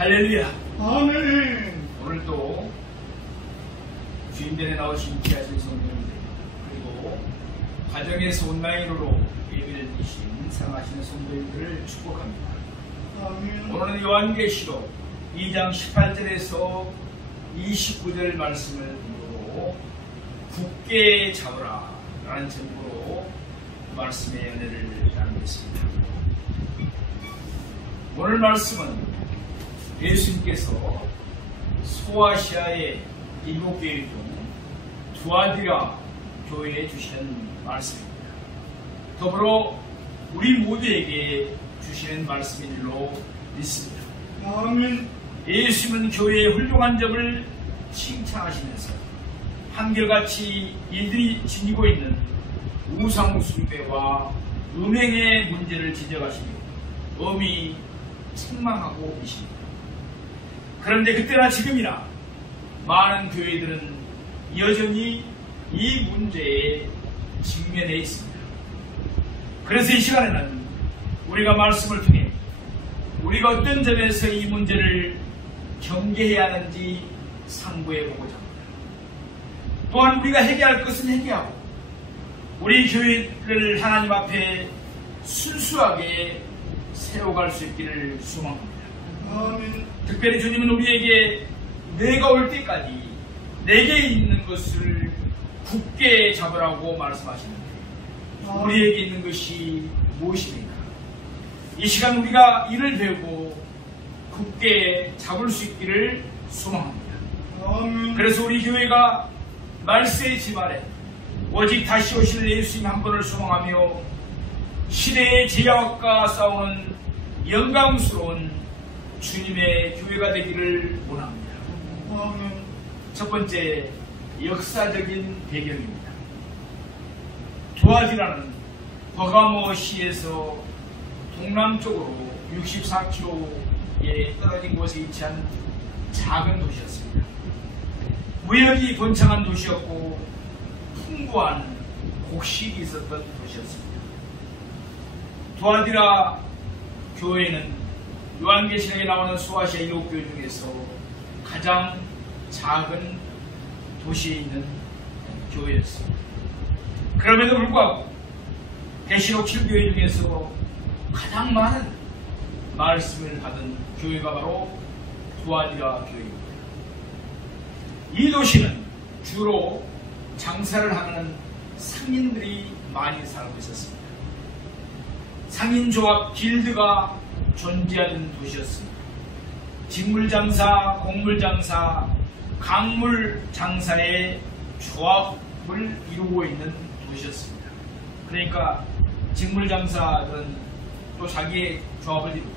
할렐루야. 아멘. 오늘도 주인전에 나오신 귀하신 성도님들, 그리고 가정에서 온라인으로 예배를 드리신 사랑하시는 성도님들을 축복합니다. 아멘. 오늘은 요한계시록 2장 18절에서 29절 말씀을 보고 굳게 잡으라 라는 제목으로 말씀의 은혜를 나누겠습니다. 오늘 말씀은 예수님께서 소아시아의 일곱 교회 중 두아디라 교회에 주시는 말씀입니다. 더불어 우리 모두에게 주시는 말씀인 줄로 믿습니다. 아멘. 예수님은 교회의 훌륭한 점을 칭찬하시면서 한결같이 이들이 지니고 있는 우상 숭배와 음행의 문제를 지적하시며 엄히 책망하고 계십니다. 그런데 그때나 지금이나 많은 교회들은 여전히 이 문제에 직면해 있습니다. 그래서 이 시간에는 우리가 말씀을 통해 우리가 어떤 점에서 이 문제를 경계해야 하는지 상고해 보고자 합니다. 또한 우리가 해결할 것은 해결하고 우리 교회를 하나님 앞에 순수하게 세워갈 수 있기를 소망합니다. 아멘. 특별히 주님은 우리에게 내가 올 때까지 내게 있는 것을 굳게 잡으라고 말씀하시는데 우리에게 있는 것이 무엇입니까? 이 시간 우리가 이를 배우고 굳게 잡을 수 있기를 소망합니다. 아멘. 그래서 우리 교회가 말세의 집안에 오직 다시 오실 예수님 한 분을 소망하며 시대의 제약과 싸우는 영광스러운 주님의 교회가 되기를 원합니다. 아멘. 첫 번째, 역사적인 배경입니다. 두아디라는 버가모시에서 동남쪽으로 64km에 떨어진 곳에 위치한 작은 도시였습니다. 무역이 번창한 도시였고 풍부한 곡식이 있었던 도시였습니다. 두아디라 교회는 요한계시록에 나오는 소아시아 일곱 교회 중에서 가장 작은 도시에 있는 교회였습니다. 그럼에도 불구하고 계시록 7교회 중에서 가장 많은 말씀을 받은 교회가 바로 두아디라 교회입니다. 이 도시는 주로 장사를 하는 상인들이 많이 살고 있었습니다. 상인조합 길드가 존재하는 도시였습니다. 직물장사, 곡물장사, 강물장사의 조합을 이루고 있는 도시였습니다. 그러니까 직물장사들은 또 자기의 조합을 이루고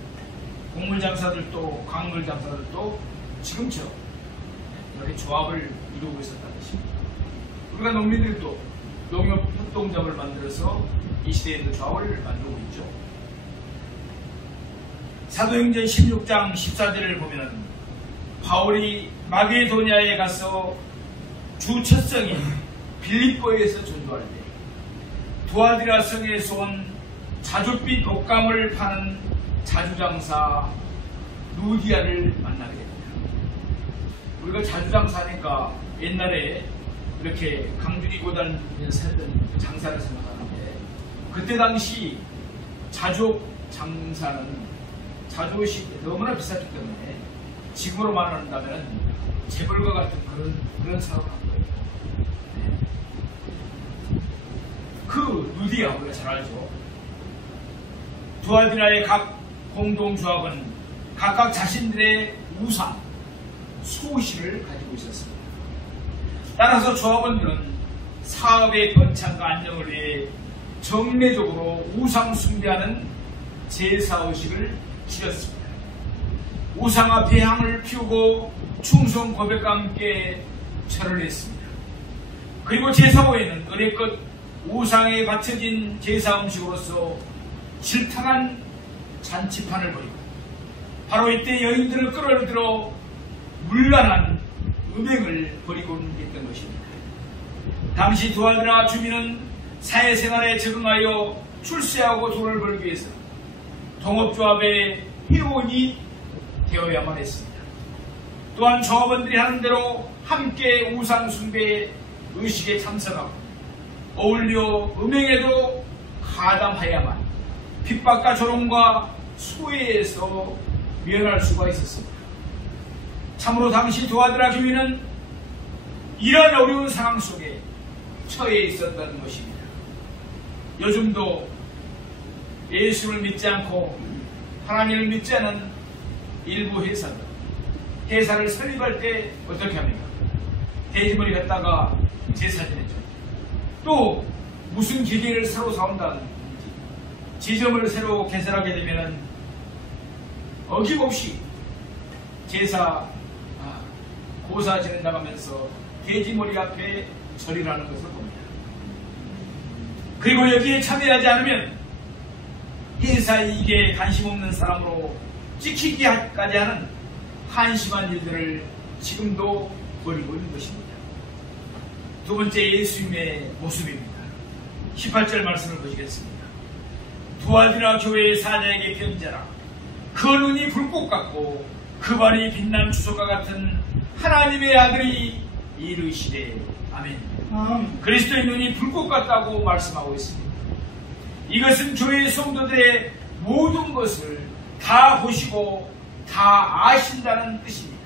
곡물장사들도 강물장사들도 지금처럼 이렇게 조합을 이루고 있었다는 것입니다. 우리가 농민들도 농협 협동조합을 만들어서 이 시대에도 조합을 만들고 있죠. 사도행전 16장 14절을 보면 바울이 마게도냐에 가서 주 첫성인 빌립보에서 전도할 때 두아디라 성에서 온 자줏빛 옷감을 파는 자주장사 루디아를 만나게 됩니다. 우리가 자주장사니까 옛날에 이렇게 강준이 고단에서 했던 장사를 생각하는데 그때 당시 자족 장사는 자주옷이 너무나 비쌌기 때문에 지금으로 말한다면 재벌과 같은 그런 사업을 한 거예요. 네. 그 루디아 우리가 잘 알죠. 두아디라의 각 공동조합은 각각 자신들의 우상, 소실을 가지고 있었습니다. 따라서 조합원들은 사업의 번창과 안정을 위해 정례적으로 우상 숭배하는 제사의식을 지렸습니다. 우상 앞에 향을 피우고 충성 고백과 함께 절을 했습니다. 그리고 제사 후에는 의례껏 우상에 바쳐진 제사 음식으로서 질타한 잔치판을 벌이고 바로 이때 여인들을 끌어들여 문란한 음행을 벌이고 있던 것입니다. 당시 두아디라 주민은 사회생활에 적응하여 출세하고 돈을 벌기 위해서 동업조합의 회원이 되어야만 했습니다. 또한 조합원들이 하는 대로 함께 우상숭배 의식에 참석하고 어울려 음행에도 가담하야만 핍박과 조롱과 소외에서 면할 수가 있었습니다. 참으로 당시 두아드라 교회는 이런 어려운 상황 속에 처해 있었다는 것입니다. 요즘도 예수를 믿지 않고 하나님을 믿지 않은 일부 회사를 설립할 때 어떻게 합니까? 돼지머리 갖다가 제사 지내죠. 또 무슨 기계를 새로 사온다든지 지점을 새로 개설하게 되면 어김없이 제사 고사 지낸다고 하면서 돼지머리 앞에 절을 하는 것을 봅니다. 그리고 여기에 참여하지 않으면 회사 이익에 관심 없는 사람으로 찍히기까지 하는 한심한 일들을 지금도 벌이고 있는 것입니다. 두 번째 예수님의 모습입니다. 18절 말씀을 보시겠습니다. 두아드라 교회의 사자에게 편지하라. 그 눈이 불꽃 같고 그 발이 빛난 주석과 같은 하나님의 아들이 이르시되 아멘. 그리스도의 눈이 불꽃 같다고 말씀하고 있습니다. 이것은 교회의 성도들의 모든 것을 다 보시고 다 아신다는 뜻입니다.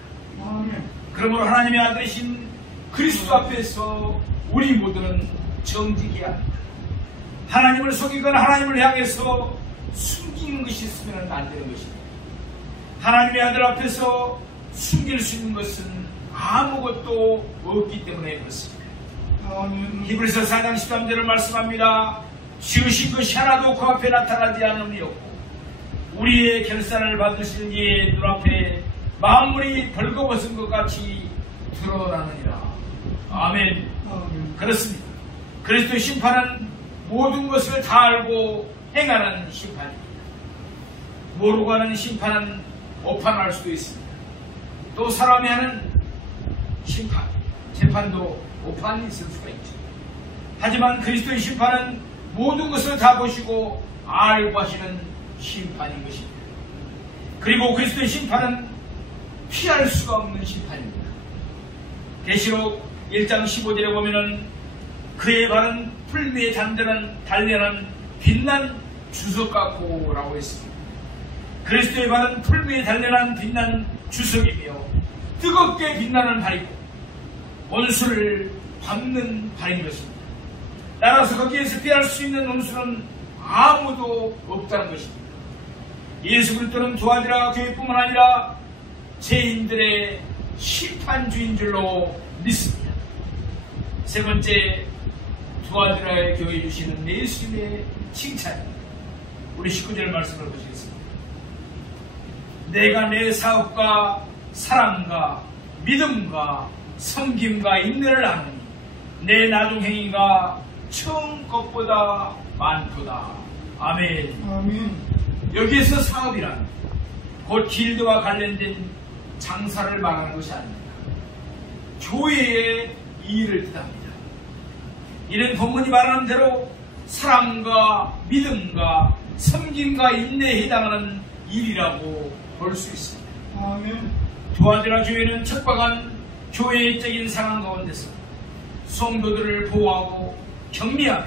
그러므로 하나님의 아들이신 그리스도 앞에서 우리 모두는 정직해야 합니다. 하나님을 속이거나 하나님을 향해서 숨기는 것이 있으면 안 되는 것입니다. 하나님의 아들 앞에서 숨길 수 있는 것은 아무것도 없기 때문에 그렇습니다. 히브리서 4장 13절을 말씀합니다. 지으신 것이 하나도 그 앞에 나타나지 않음이 없고 우리의 결산을 받으신 이의 눈앞에 만물이 벌거벗은 것 같이 드러나느니라. 아멘. 그렇습니다. 그리스도의 심판은 모든 것을 다 알고 행하는 심판입니다. 모르고 하는 심판은 오판할 수도 있습니다. 또 사람이 하는 재판도 오판이 있을 수가 있죠. 하지만 그리스도의 심판은 모든 것을 다 보시고 알고 하시는 심판인 것입니다. 그리고 그리스도의 심판은 피할 수가 없는 심판입니다. 계시록 1장 15절에 보면은 그의 발은 풀 위에 단련한 빛난 주석 같고 라고 했습니다. 그리스도의 발은 풀 위에 단련한 빛난 주석이며 뜨겁게 빛나는 발이고 원수를 밟는 발인 것입니다. 따라서 거기에서 피할 수 있는 원수는 아무도 없다는 것입니다. 예수 그리스도는 두아드라 교회뿐만 아니라 죄인들의 심판주인 줄로 믿습니다. 세 번째, 두아드라의 교회에 주시는 예수님의 칭찬입니다. 우리 19절 말씀을 보시겠습니다. 내가 내 사업과 사랑과 믿음과 섬김과 인내를 아느니 내 나중행위가 처음 것보다 많도다. 아멘. 아멘. 여기에서 사업이란 곧 길드와 관련된 장사를 말하는 것이 아닙니다. 교회의 일을 뜻합니다. 이는 본문이 말하는 대로 사랑과 믿음과 섬김과 인내에 해당하는 일이라고 볼 수 있습니다. 아멘. 두아드라 교회는 척박한 교회적인 상황 가운데서 성도들을 보호하고 격리하며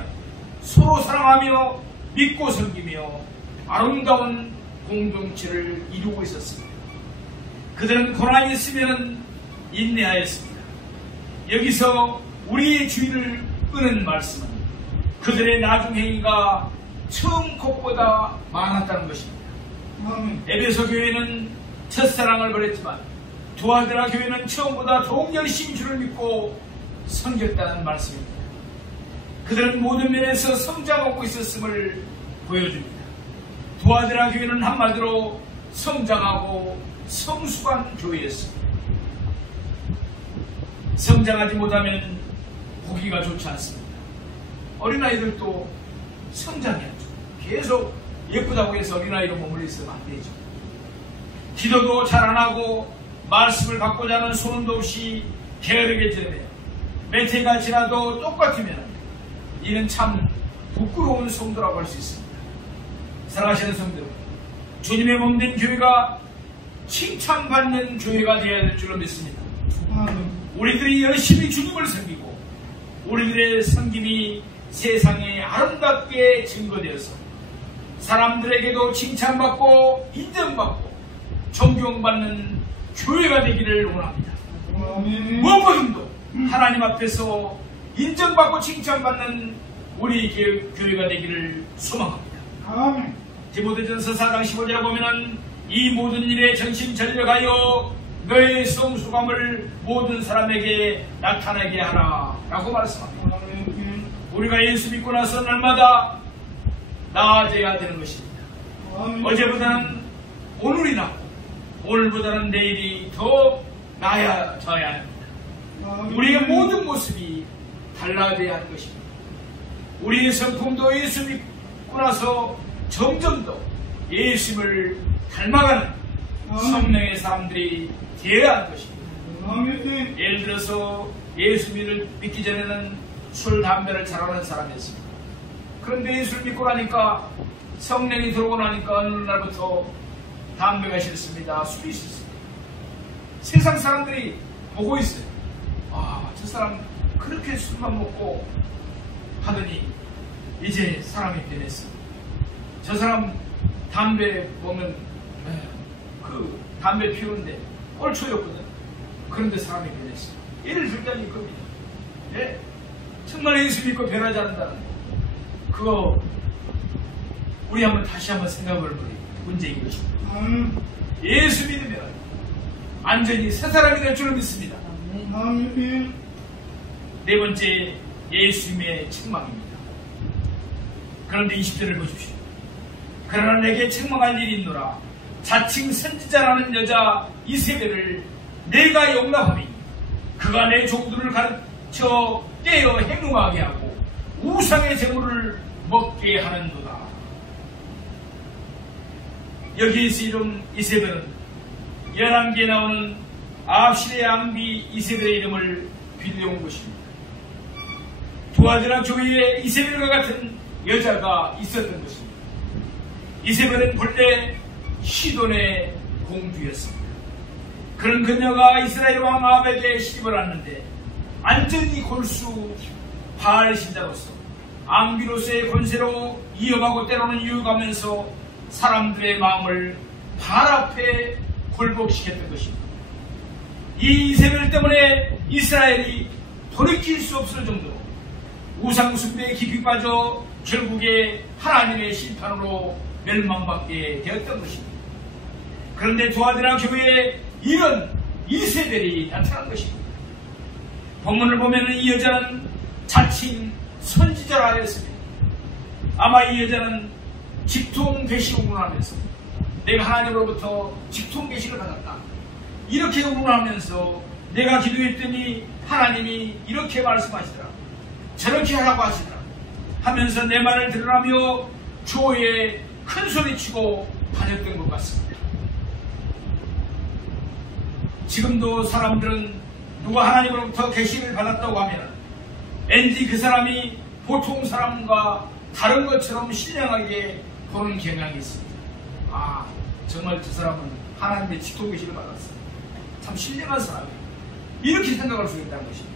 서로 사랑하며 믿고 섬기며 아름다운 공동체를 이루고 있었습니다. 그들은 고난이 있으면 인내하였습니다. 여기서 우리의 주의를 끄는 말씀은 그들의 나중행위가 처음 것보다 많았다는 것입니다. 에베소 교회는 첫사랑을 버렸지만 두아드라 교회는 처음보다 더욱 열심히 주를 믿고 섬겼다는 말씀입니다. 그들은 모든 면에서 성장하고 있었음을 보여줍니다. 두아드라 교회는 한마디로 성장하고 성숙한 교회였습니다. 성장하지 못하면 보기가 좋지 않습니다. 어린아이들도 성장해야죠. 계속 예쁘다고 해서 어린아이로 머물러 있으면 안 되죠. 기도도 잘 안 하고 말씀을 받고자 하는 소원도 없이 게으르게 지내며 몇 해가 지나도 똑같으면 이는 참 부끄러운 성도라고 할 수 있습니다. 사랑하시는 성도, 주님의 몸된 교회가 칭찬받는 교회가 되어야 될 줄로 믿습니다. 아멘. 우리들이 열심히 주님을 섬기고 우리들의 섬김이 세상에 아름답게 증거되어서 사람들에게도 칭찬받고 인정받고 존경받는 교회가 되기를 원합니다. 아멘. 무엇보다도 하나님 앞에서 인정받고 칭찬받는 우리 교회가 되기를 소망합니다. 아멘. 디모데전서 4장 15절에 보면은 이 모든 일에 전심전력하여 너의 성수감을 모든 사람에게 나타나게 하라 라고 말씀합니다. 아멘. 우리가 예수 믿고 나서 날마다 나아져야 되는 것입니다. 아멘. 어제보다는 오늘이 낫고 오늘보다는 내일이 더 나아져야 합니다. 아멘. 우리의 모든 모습이 달라져야 하는 것입니다. 우리의 성품도 예수 믿고 나서 점점 더 예수님을 닮아가는 성령의 사람들이 되어야 하는 것입니다. 아멘. 예를 들어서 예수님을 믿기 전에는 술, 담배를 잘하는 사람이었습니다. 그런데 예수를 믿고 나니까 성령이 들어오고 나니까 어느 날부터 담배가 싫습니다. 술이 싫습니다. 세상 사람들이 보고 있어요. 아, 저 사람 그렇게 술만 먹고 하더니 이제 사람이 변했어. 저 사람 담배 보면 그 담배 피우는데 꼴초였거든. 그런데 사람이 변했어. 예를 들자니 이겁니다. 예? 정말 예수 믿고 변하지 않는다는 거. 그거 우리 다시 한번 생각해볼 문제인 것입니다. 예수 믿으면 완전히 새 사람이 될 줄을 믿습니다. 아멘. 네 번째, 예수님의 책망입니다. 그런데 20절을 보십시오. 그러나 내게 책망할 일이 있노라. 자칭 선지자라는 여자 이세벨을 내가 용납하니 그가 내 종들을 가르쳐 깨어 행음하게 하고 우상의 제물을 먹게 하는도다. 여기에서 이름 이세벨은 열왕기에 나오는 아합실의 앙비 이세벨의 이름을 빌려온 것입니다. 두아드라 교회에 이세벨과 같은 여자가 있었던 것입니다. 이세벨은 본래 시돈의 공주였습니다. 그런 그녀가 이스라엘 왕 아합에게 시집을 왔는데 완전히 골수 바알 신자로서 앙비로서의 권세로 이어가고 때로는 유혹하면서 사람들의 마음을 바알 앞에 굴복시켰던 것입니다. 이 이세벨 때문에 이스라엘이 돌이킬 수 없을 정도로 우상숭배에 깊이 빠져 결국에 하나님의 심판으로 멸망받게 되었던 것입니다. 그런데 두아드라 교회에 이런 이세벨이 나타난 것입니다. 본문을 보면 이 여자는 자칭 선지자라 하였습니다. 아마 이 여자는 직통 계시를 운운하면서 내가 하나님으로부터 직통 계시를 받았다. 이렇게 운운하면서 내가 기도했더니 하나님이 이렇게 말씀하시더라. 저렇게 하라고 하시더라. 하면서 내 말을 들으라며 교회에 큰 소리치고 다녔던 것 같습니다. 지금도 사람들은 누가 하나님으로부터 계시를 받았다고 하면 왠지 그 사람이 보통 사람과 다른 것처럼 신령하게 보는 경향이 있습니다. 아, 정말 저 사람은 하나님의 직통 계시를 받았어. 참 신령한 사람이에요. 이렇게 생각할 수 있다는 것입니다.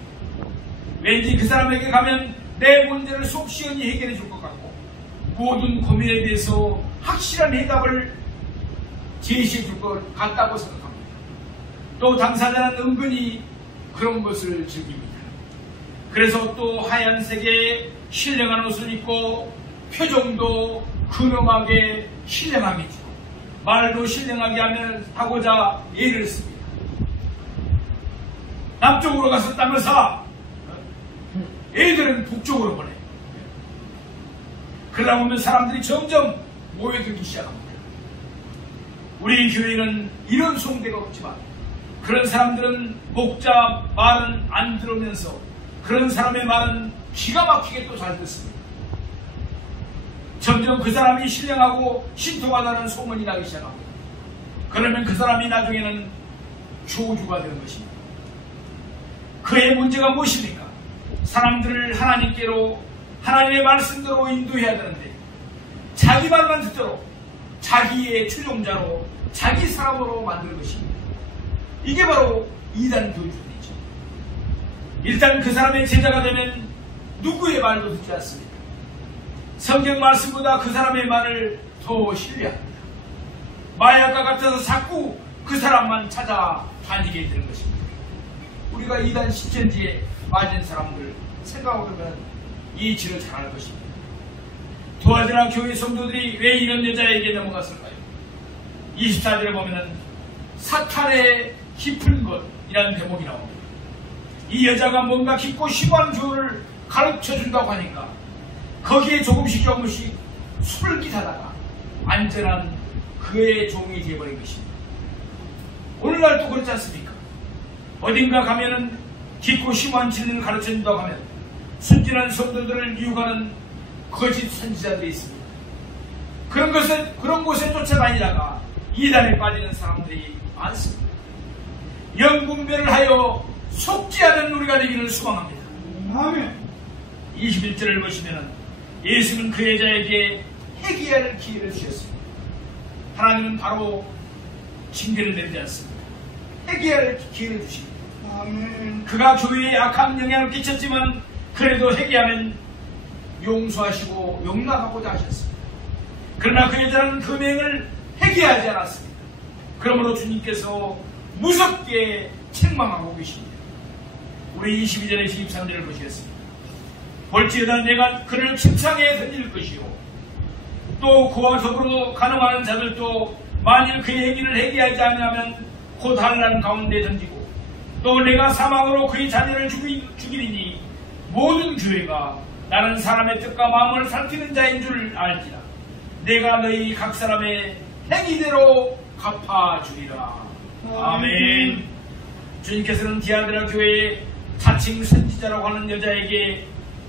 왠지 그 사람에게 가면 내 문제를 속 시원히 해결해 줄 것 같고 모든 고민에 대해서 확실한 해답을 제시해 줄 것 같다고 생각합니다. 또 당사자는 은근히 그런 것을 즐깁니다. 그래서 또 하얀색의 신령한 옷을 입고 표정도 근엄하게 신령하게 주고 말도 신령하게 하고자 예를 씁니다. 남쪽으로 가서 땅을 사. 애들은 북쪽으로 보내. 그러다 보면 사람들이 점점 모여들기 시작합니다. 우리 교회는 이런 송대가 없지만 그런 사람들은 목자 말은 안 들으면서 그런 사람의 말은 기가 막히게 또 잘 듣습니다. 점점 그 사람이 신령하고 신통하다는 소문이 나기 시작합니다. 그러면 그 사람이 나중에는 교주가 되는 것입니다. 그의 문제가 무엇입니까? 사람들을 하나님께로 하나님의 말씀대로 인도해야 되는데 자기 말만 듣도록 자기의 추종자로 자기 사람으로 만드는 것입니다. 이게 바로 이단 교주이죠. 일단 그 사람의 제자가 되면 누구의 말도 듣지 않습니다. 성경 말씀보다 그 사람의 말을 더 신뢰합니다. 마약과 같아서 자꾸 그 사람만 찾아다니게 되는 것입니다. 우리가 이단 십전지에 빠진 사람들 생각해보면 이해치를 잘할 것입니다. 도와드라 교회 성도들이 왜 이런 여자에게 넘어갔을까요? 24절에 보면은 사탄의 깊은 것이라는 대목이 나옵니다. 이 여자가 뭔가 깊고 심한 교훈을 가르쳐준다고 하니까 거기에 조금씩 솔깃하다가 안전한 그의 종이 되어버린 것입니다. 오늘날도 그렇지 않습니까? 어딘가 가면은 깊고 심한 진리를 가르쳐준다고 하면 순진한 성도들을 유혹하는 거짓 선지자들이 있습니다. 그런 곳에 쫓아다니다가 이단에 빠지는 사람들이 많습니다. 영분별을 하여 속지 않은 우리가 되기를 소망합니다. 아멘. 21절을 보시면 예수는 그 여자에게 회개할 기회를 주셨습니다. 하나님은 바로 징계를 내리지 않습니다. 회개할 기회를 주십니다. 아멘. 그가 교회에 악한 영향을 끼쳤지만 그래도 회개하면 용서하시고 용납하고자 하셨습니다. 그러나 그 여자는 그 맹을 회개하지 않았습니다. 그러므로 주님께서 무섭게 책망하고 계십니다. 우리 22절에 23절을 보시겠습니다. 볼지어다 내가 그를 침상에 던질 것이요 또 그와 더불어 간음하는 자들도 만일 그의 행위를 회개하지 않으면 곧 환난 가운데 던지고 또 내가 사망으로 그의 자녀를 죽이리니 모든 교회가 나는 사람의 뜻과 마음을 살피는 자인 줄 알지라. 내가 너희 각 사람의 행위대로 갚아주리라. 아멘. 주님께서는 디아드라 교회의 자칭 선지자라고 하는 여자에게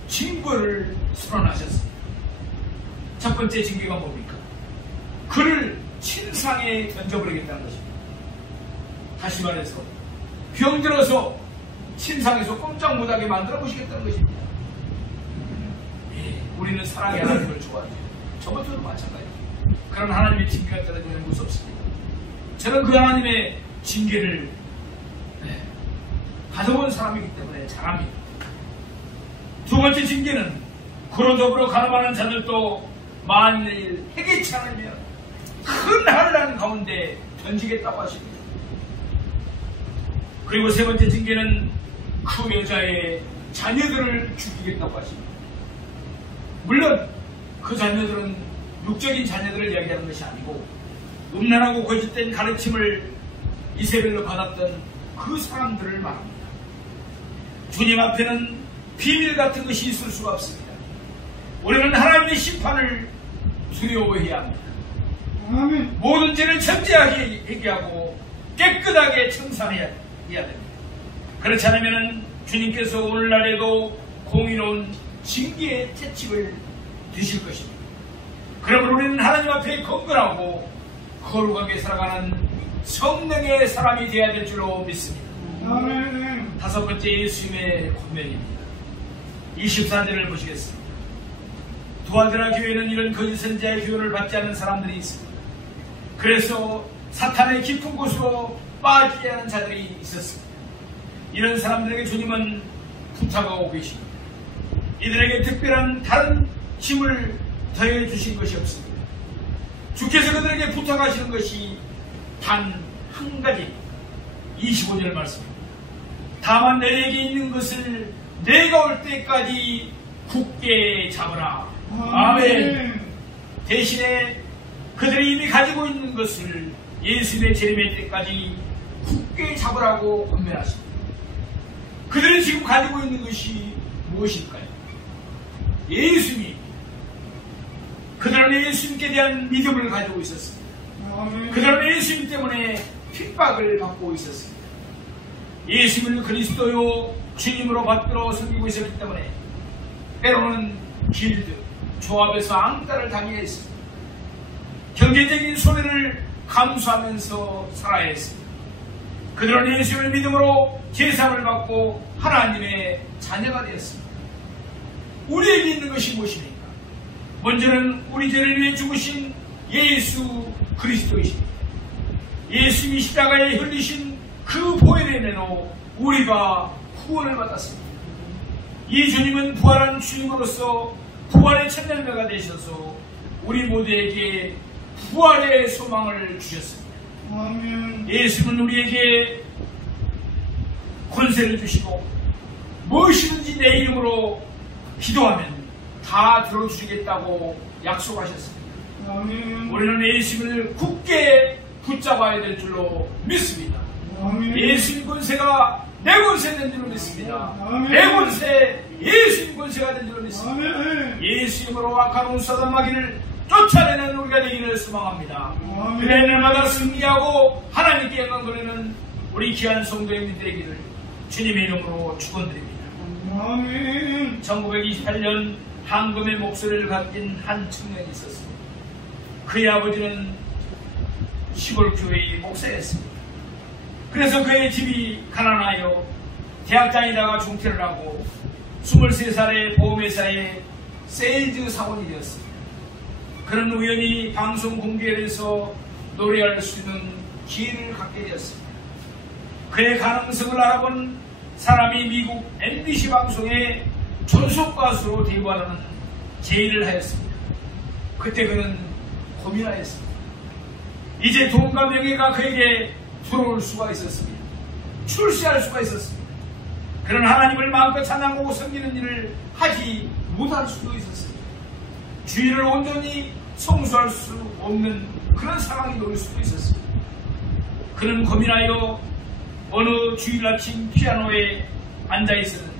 징벌을 선언하셨습니다. 첫 번째 징계가 뭡니까? 그를 침상에 던져버리겠다는 것입니다. 다시 말해서 병들어서 침상에서 꼼짝 못하게 만들어 보시겠다는 것입니다. 우리는 사랑의 하나님을 좋아해요. 저것들도 마찬가지예요. 그런 하나님의 징계가 떨어지면 무섭습니다. 저는 그 하나님의 징계를 가져온 사람이기 때문에 잘합니다. 두 번째 징계는 그로 더불어 간음하는 자들도 만일 회개치 않으면 큰 환난 가운데 던지겠다고 하십니다. 그리고 세 번째 징계는 그 여자의 자녀들을 죽이겠다고 하십니다. 물론 그 자녀들은 육적인 자녀들을 이야기하는 것이 아니고 음란하고 거짓된 가르침을 이세벨로 받았던 그 사람들을 말합니다. 주님 앞에는 비밀 같은 것이 있을 수가 없습니다. 우리는 하나님의 심판을 두려워해야 합니다. 아멘. 모든 죄를 정죄하게 회개하고 깨끗하게 청산해야 됩니다. 그렇지 않으면 주님께서 오늘날에도 공의로운 징계의 채찍을 드실 것입니다. 그러므로 우리는 하나님 앞에 건강하고 거룩하게 살아가는 성령의 사람이 되어야 될 줄로 믿습니다. 아멘. 다섯 번째 예수님의 권면입니다. 24절을 보시겠습니다. 도와드라 교회는 이런 거짓 선지자의 교훈을 받지 않는 사람들이 있습니다. 그래서 사탄의 깊은 곳으로 빠지게 하는 자들이 있었습니다. 이런 사람들에게 주님은 부탁하고 계십니다. 이들에게 특별한 다른 힘을 더해 주신 것이 없습니다. 주께서 그들에게 부탁하시는 것이 단 한 가지입니다. 25절 말씀입니다. 다만 너에게 있는 것을 내가 올 때까지 굳게 잡으라. 아멘. 대신에 그들이 이미 가지고 있는 것을 예수님의 재림의 때까지 굳게 잡으라고 권면하십니다. 그들이 지금 가지고 있는 것이 무엇일까요? 예수님. 그들은 예수님께 대한 믿음을 가지고 있었습니다. 그들은 예수님 때문에 핍박을 받고 있었습니다. 예수님을 그리스도요 주님으로 받들어 섬기고 있었기 때문에 때로는 길드, 조합에서 앙따를 당해야 했습니다. 경제적인 손해를 감수하면서 살아야 했습니다. 그들은 예수님을 믿음으로 제사를 받고 하나님의 자녀가 되었습니다. 우리에게 있는 것이 무엇입니까? 먼저는 우리 죄를 위해 죽으신 예수 그리스도이십니다. 예수님이 십자가에 흘리신 그 보혈의 은혜로 우리가 구원을 받았습니다. 이 주님은 부활한 주님으로서 부활의 첫 열매가 되셔서 우리 모두에게 부활의 소망을 주셨습니다. 아멘. 예수는 우리에게 권세를 주시고 무엇이든지 내 이름으로 기도하면 다 들어주시겠다고 약속하셨습니다. 아멘. 우리는 예수님을 굳게 붙잡아야 될 줄로 믿습니다. 아멘. 예수님 권세가 내 권세 된 줄로 믿습니다. 아멘. 내 권세 예수님 권세가 된 줄로 믿습니다. 아멘. 예수님으로 악한 사단 마귀를 쫓아내는 우리가 되기를 소망합니다. 아멘. 그래 날마다 승리하고 하나님께 영광 돌리는 우리 귀한 성도님들 되기를 주님의 이름으로 축원드립니다. 아멘. 1928년 황금의 목소리를 가진 한 청년이 있었습니다. 그의 아버지는 시골 교회의 목사였습니다. 그래서 그의 집이 가난하여 대학 다니다가 중퇴를 하고 23살에 보험회사의 세일즈 사원이 되었습니다. 그는 우연히 방송 공개에서 노래할 수 있는 기회를 갖게 되었습니다. 그의 가능성을 알아본 사람이 미국 MBC 방송에 존속 가수로 데뷔하는 제의를 하였습니다. 그때 그는 고민하였습니다. 이제 돈과 명예가 그에게 들어올 수가 있었습니다. 출세할 수가 있었습니다. 그런 하나님을 마음껏 찬양하고 섬기는 일을 하지 못할 수도 있었습니다. 주의를 온전히 성수할 수 없는 그런 상황이 놓일 수도 있었습니다. 그는 고민하여 어느 주일 아침 피아노에 앉아 있었는데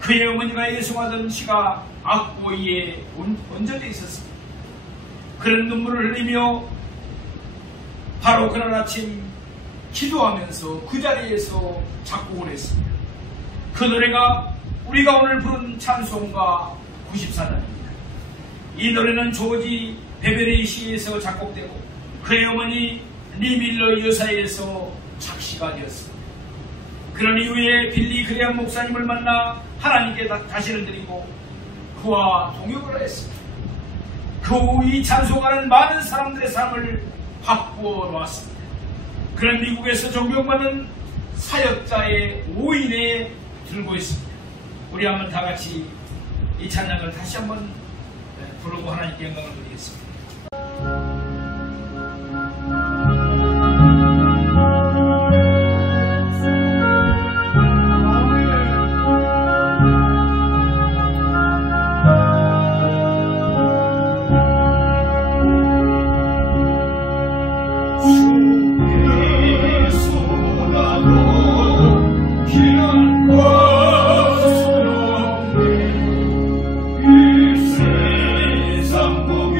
그의 어머니가 예송하던 시가 악보위에 얹어져 있었습니다. 그런 눈물을 흘리며 바로 그날 아침 기도하면서 그 자리에서 작곡을 했습니다. 그 노래가 우리가 오늘 부른 찬송가 94단입니다. 이 노래는 조지 베베리 시에서 작곡되고 그의 어머니 리 밀러 여사에서 작시가 되었습니다. 그런 이후에 빌리 그레엄 목사님을 만나 하나님께 다시를 드리고 그와 동역을 했습니다. 그 후 이 찬송가는 많은 사람들의 삶을 바꾸어 놓았습니다. 그런 미국에서 존경받는 사역자의 5인에 들고 있습니다. 우리 한번 다 같이 이 찬양을 다시 한번 부르고 하나님께 영광을 드리겠습니다. 세상 복이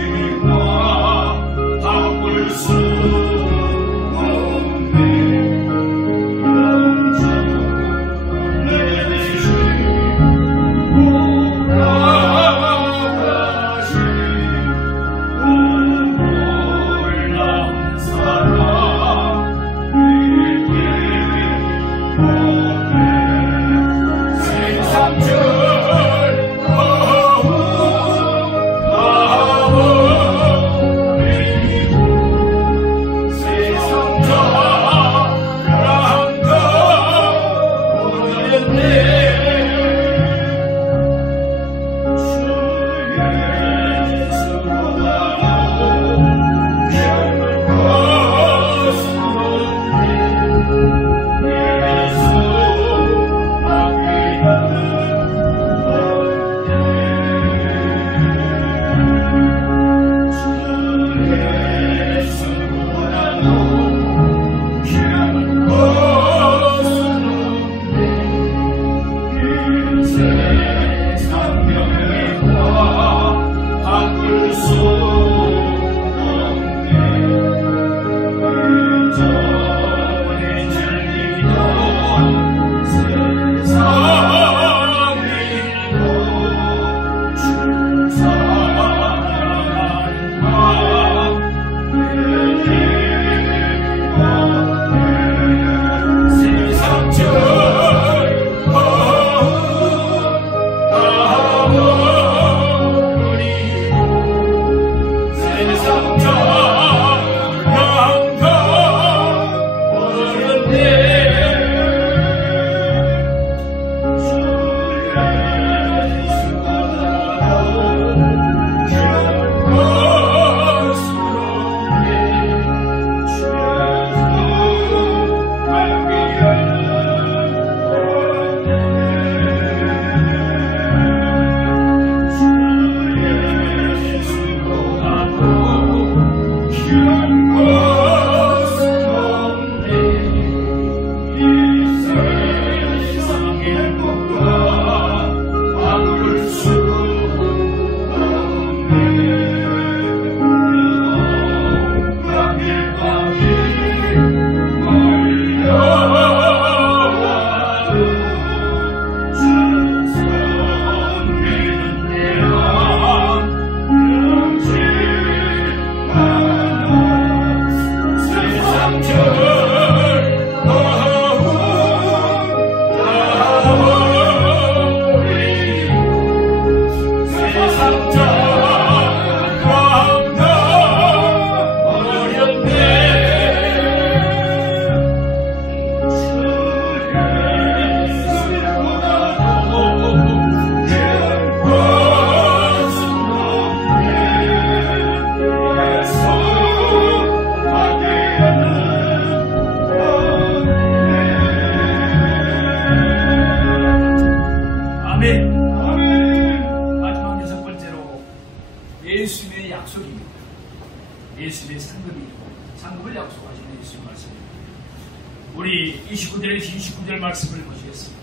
우리 29절 말씀을 보시겠습니다.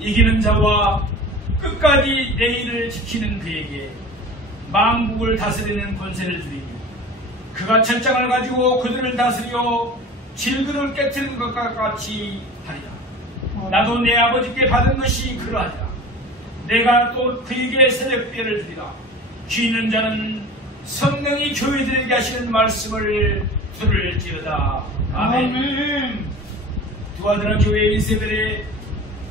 이기는 자와 끝까지 내 일을 지키는 그에게 만국을 다스리는 권세를 주리니 그가 철장을 가지고 그들을 다스려 질그를 깨트리는 것과 같이 하리라. 나도 내 아버지께 받은 것이 그러하리라. 내가 또 그에게 새벽별을 주리라. 귀 있는 자는 성령이 교회들에게 하시는 말씀을 들을지어다. 아멘. 두아드라 교회 이세벨의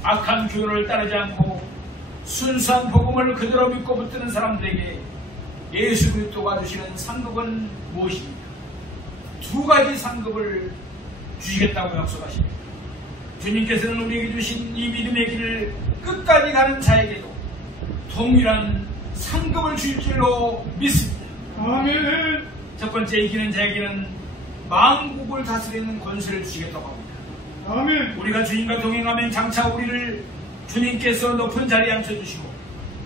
악한 교훈을 따르지 않고 순수한 복음을 그대로 믿고 붙드는 사람들에게 예수 그리스도가 주시는 상급은 무엇입니까? 두 가지 상급을 주시겠다고 약속하십니다. 주님께서는 우리에게 주신 이 믿음의 길을 끝까지 가는 자에게도 동일한 상급을 주실 줄로 믿습니다. 아멘. 첫 번째, 이기는 자에게는 만국을 다스리는 권세를 주시겠다고 합니다. 아멘. 우리가 주님과 동행하면 장차 우리를 주님께서 높은 자리에 앉혀주시고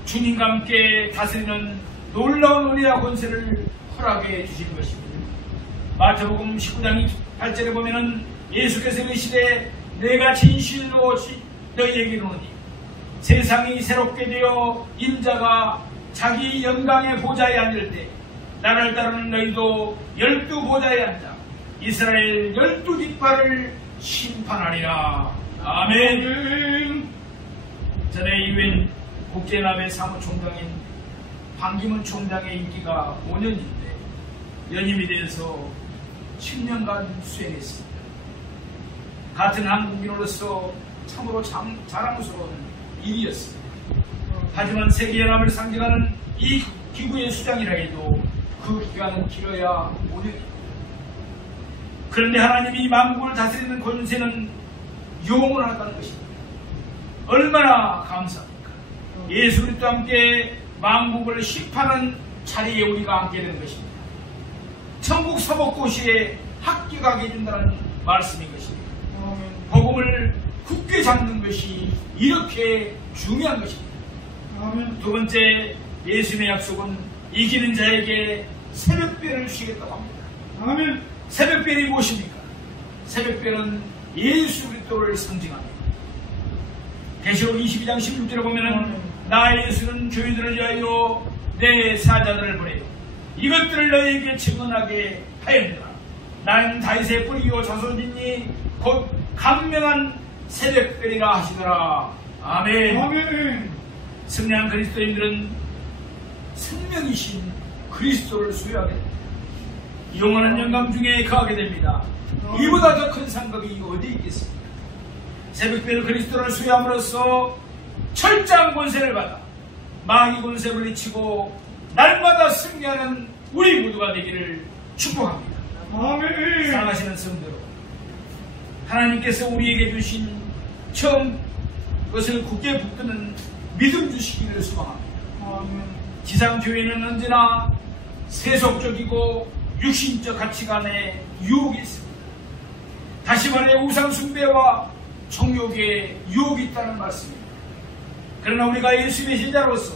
주님과 함께 다스리는 놀라운 은혜와 권세를 허락해 주시는 것입니다. 마태복음 19장 8절에 보면은 예수께서 이르시되 내가 진실로 너희에게 이르노니 세상이 새롭게 되어 인자가 자기 영광의 보좌에 앉을 때 나를 따르는 너희도 12보좌에 앉아 이스라엘 12깃발을 심판하리라. 아멘. 전에 유엔 국제연합의 사무총장인 반기문 총장의 임기가 5년인데 연임이 되어서 10년간 수행했습니다. 같은 한국인으로서 참으로 자랑스러운 일이었습니다. 하지만 세계연합을 상징하는 이 기구의 수장이라 해도 그 기간은 길어야 5년입니다. 그런데 하나님이 만국을 다스리는 권세는 영원하다는 것입니다. 얼마나 감사합니까? 예수 그리스도와 함께 만국을 심판하는 자리에 우리가 앉게 되는 것입니다. 천국 사법고시에 합격하게 해준다는 말씀인 것입니다. 복음을 굳게 잡는 것이 이렇게 중요한 것입니다. 두 번째, 예수님의 약속은 이기는 자에게 새벽별을 주시겠다고 합니다. 아멘. 새벽별이 무엇입니까? 새벽별은 예수 그리스도를 상징합니다. 계시록 22장 16절에 보면은 나 예수는 교회들을 위하여 내 사자들을 보내요 이것들을 너희에게 증언하게 하였느라. 나는 다윗의 뿌리요 자손이니 곧 강명한 새벽별이라 하시더라. 아멘. 아멘. 승리한 그리스도인들은 생명이신 그리스도를 소유하게 됩니다. 영원한 영광 중에 거하게 됩니다. 이보다 더 큰 상급이 어디 있겠습니까? 새벽별 그리스도를 소유함으로써 철저한 권세를 받아 마귀 권세를 물리치고 날마다 승리하는 우리 모두가 되기를 축복합니다. 아멘. 사랑하시는 성도로, 하나님께서 우리에게 주신 처음 것을 굳게 붙드는 믿음 주시기를 소망합니다. 아멘. 지상교회는 언제나 세속적이고 육신적 가치관에 유혹이 있습니다. 다시 말해 우상숭배와 정욕에 유혹이 있다는 말씀입니다. 그러나 우리가 예수님의 제자로서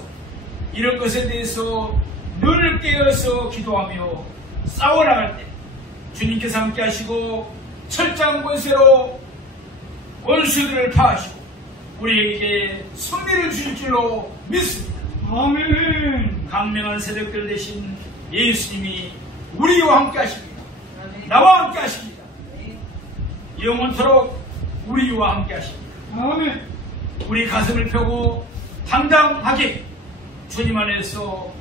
이런 것에 대해서 늘 깨어서 기도하며 싸워나갈 때 주님께서 함께 하시고 철저한 권세로 원수들을 파하시고 우리에게 승리를 주실 줄로 믿습니다. 아멘. 강명한 새벽별 대신 예수님이 우리와 함께 하십니다. 나와 함께 하십니다. 영원토록 우리와 함께 하십니다. 아멘. 우리 가슴을 펴고 당당하게 주님 안에서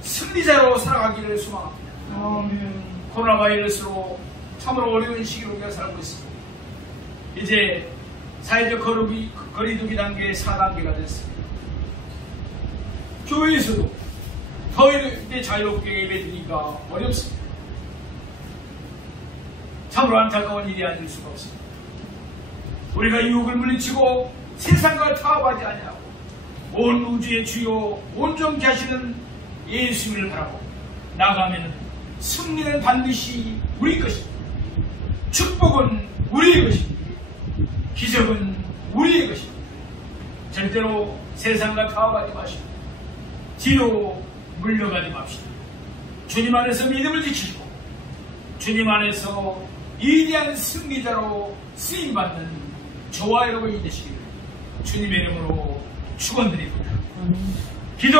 승리자로 살아가기를 소망합니다. 아멘. 코로나 바이러스로 참으로 어려운 시기로 우리가 살고 있습니다. 이제 사회적 거리두기 단계 4단계가 됐습니다. 교회에서도 더 이제 자유롭게 예배드리기가 어렵습니다. 참으로 안타까운 일이 아닐 수가 없습니다. 우리가 유혹을 물리치고 세상과 타협하지 아니하고 온 우주의 주요 온전케 하시는 예수님을 바라보고 나가면 승리는 반드시 우리 것입니다. 축복은 우리의 것입니다. 기적은 우리의 것입니다. 절대로 세상과 타협하지 마시고 뒤로 물러가지 맙시다. 주님 안에서 믿음을 지키고 주님 안에서 위대한 승리자로 쓰임받는 저와 여러분이 되시기를 주님의 이름으로 축원드립니다. 기도